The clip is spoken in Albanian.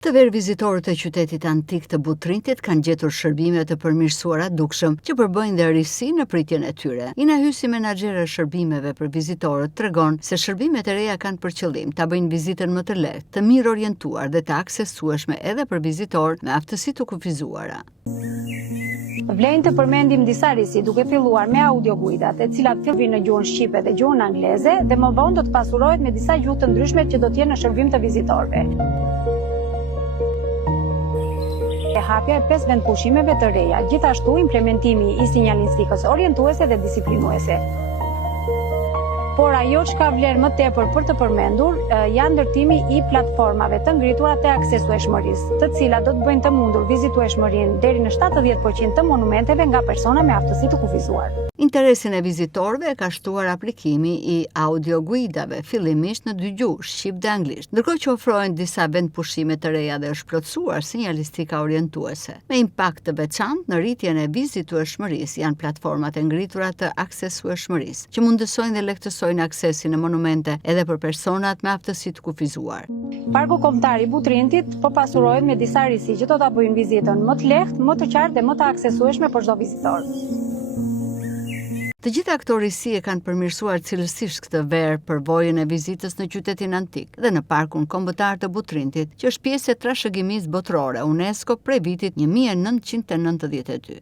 Të verë vizitorët e qytetit antik të Butrintit kanë gjetur shërbime të përmirësuara dukshëm që përbëjnë dhe risi në pritjen e tyre. Ina Hysi, menaxhere e shërbimeve për vizitorët, tregon se shërbimet e reja kanë për qëllim ta bëjnë vizitën më të lehtë, të mirë orientuar dhe të aksesueshme edhe për vizitorë me aftësi të kufizuara. Vlen të përmendim disa risi duke filluar me audioguidat, e cilat fillojnë në gjuhën shqipe dhe gjuhën angleze dhe më vonë do të pasurohet me disa gjuhë të ndryshme që do të jenë në shërbim të vizitorëve. E hapja e 5 vend pushimeve të reja, gjithashtu implementimi i sinjalistikës orientuese dhe disiplinuese. Por ajo që ka vlerë më tepër për të përmendur janë ndërtimi i platformave të ngritura të aksesueshmërisë, të cilat do të bëjnë të mundur vizitueshmërinë deri në 70% të monumenteve nga persona me aftësi të kufizuar. Interesin e vizitorëve ka shtuar aplikimi i audioguidave, fillimisht në 2 gjuhë, shqip dhe anglisht, ndërkohë që ofrohen disa vend pushime të reja dhe është plotësuar sinjalistika orientuese. Me impakt të veçantë në rritjen e vizitueshmërisë janë platformat e ngritura të aksesueshmërisë, që mundësojnë dhe lehtësojnë aksesin në monumente edhe për personat me aftësi të kufizuar. Parku kombëtar i Butrintit po pasurohet me disa risi që do ta bëjnë vizitën më të lehtë, më të qartë dhe më të aksesueshme për çdo vizitor. Të gjitha këto risi e kanë përmirësuar cilësisht këtë verë përvojën e vizitës në qytetin antik dhe në parkun kombëtar të Butrintit, që është pjesë e trashëgimisë botërore UNESCO prej vitit 1992.